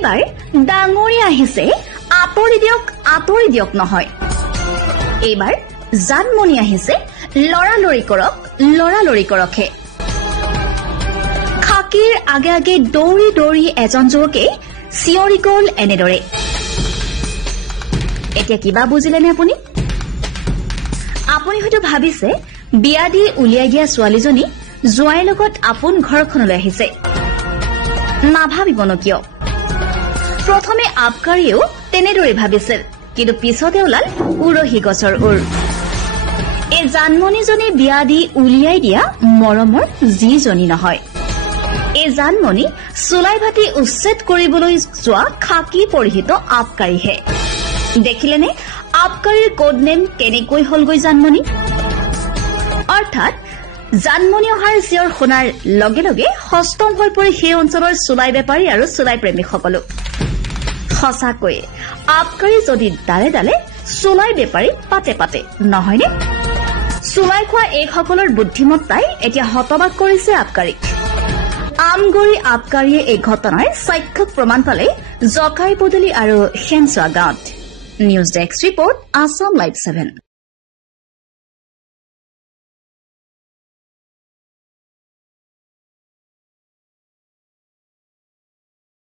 এইবাৰ ডাঙৰি আহিছে আঁতৰি দিয়ক নহয় এইবাৰ জানমণি আহিছে লৰালৰি কৰকহে খাকীৰ আগে দৌৰি এজন যুৱকে চিঞৰি গ'ল এনেদৰে এতিয়া কিবা বুজিলেনে আপুনি হয়তো ভাবিছে বিয়া দি উলিয়াই দিয়া ছোৱালীজনী জোৱাইৰ লগত আপোন ঘৰখনলৈ আহিছে নাভাবিবনো কিয় প্ৰথমে আবকাৰীয়েও তেনেদৰে ভাবিছিল কিন্তু পিছতে ওলাল উৰহি গছৰ এই জানমণিজনী বিয়া দি উলিয়াই দিয়া মৰমৰ যিজনী নহয় এই জানমণি চুলাই ভাটি উচ্ছেদ কৰিবলৈ যোৱা খাকী পৰিহিত আবকাৰীহে দেখিলেনে আবকাৰীৰ কোড নেম কেনেকৈ হলগৈ জানমণি অৰ্থাৎ জানমণি অহাৰ চিঞৰ শুনাৰ লগে লগে হস্তম হৈ পৰি সেই অঞ্চলৰ চুলাই বেপাৰী আৰু চুলাই প্ৰেমীসকলো সঁচাকৈয়ে আবকাৰী যদি ডালে চুলাই বেপাৰী পাতে নহয়নে চুলাই খোৱা এইসকলৰ বুদ্ধিমত্তাই এতিয়া হতবাক কৰিছে আবকাৰীক আমগুৰি আবকাৰীয়ে এই ঘটনাৰ সাক্ষ্যক প্ৰমাণ পালে জকাই বদলি আৰু সেনচোৱা গাঁৱত news desk report Assam live 7